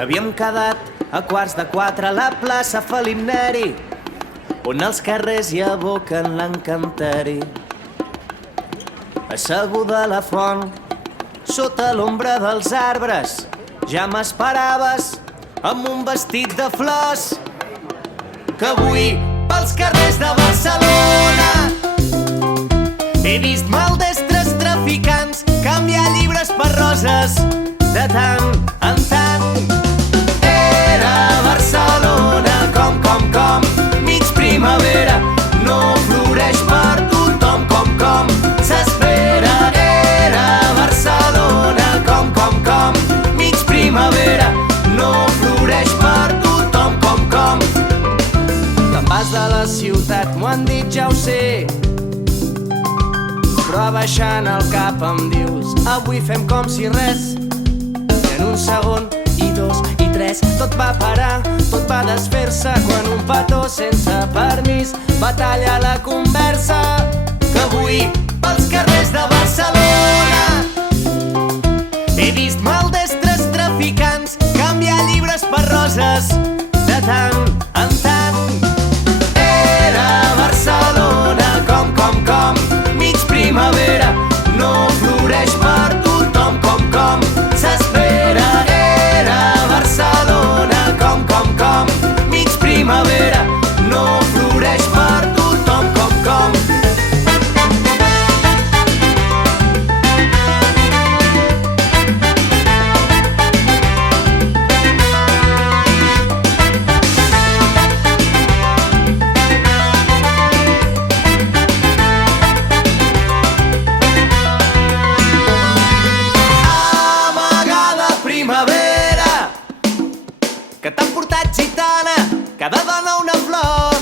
Havíem quedat a 3:15 a la plaça Felip Neri, on els carrers hi aboquen l'encanteri. Asseguda a la font, sota l'ombra dels arbres, ja m'esperaves amb un vestit de flors, que avui pels carrers de Barcelona he vist maldestres traficants canviar llibres per roses de tant en tant. Era Barcelona com, mig primavera, no floreix per tothom com s'espera. Era Barcelona com, mig primavera, no floreix per tothom com. Te'n vas de la ciutat, m'ho han dit, ja ho sé, però abaixant el cap em dius, avui fem com si res. I en un segon, i dos, i tres, tot va parar, tot va desfer-se quan un petó sense permís va tallar la conversa. Que avui, pels carrers de Barcelona, he vist maldestres traficants canviar llibres per roses de tant en tant. Era Barcelona com, mig primavera, no floreix per tothom com s'espera. Era Barcelona com, mig primavera, no floreix per tothom com. Que t'han portat gitana, cada dona una flor.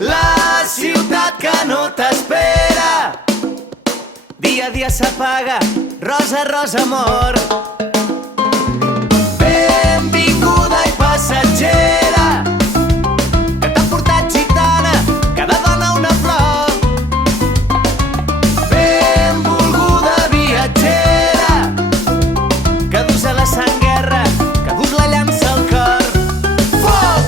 La ciutat que no t'espera, dia a dia s'apaga, rosa, rosa, amor. Benvinguda i passatgera, que t'han portat gitana, cada dona una flor. Benvolguda viatgera, que dus a la sang guerra, la llança al cor. Foc!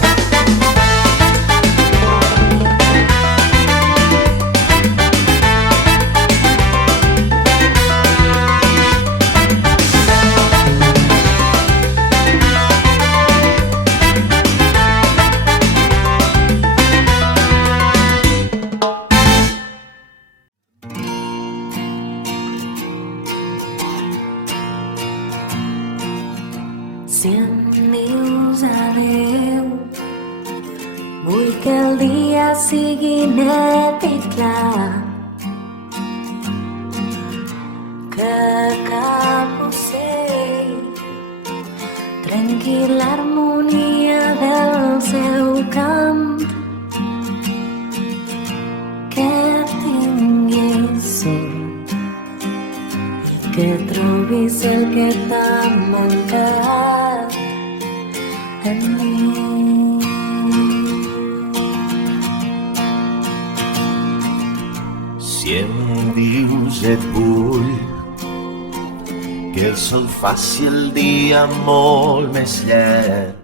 Si em dius adeu, vull que el dia sigui net i clar, que cap ocell trenqui l'harmonia del seu cant, que tinguis sort i que trobis el que t'ha mancat en mi. Si em dius et vull, que el sol faci el dia molt més llarg,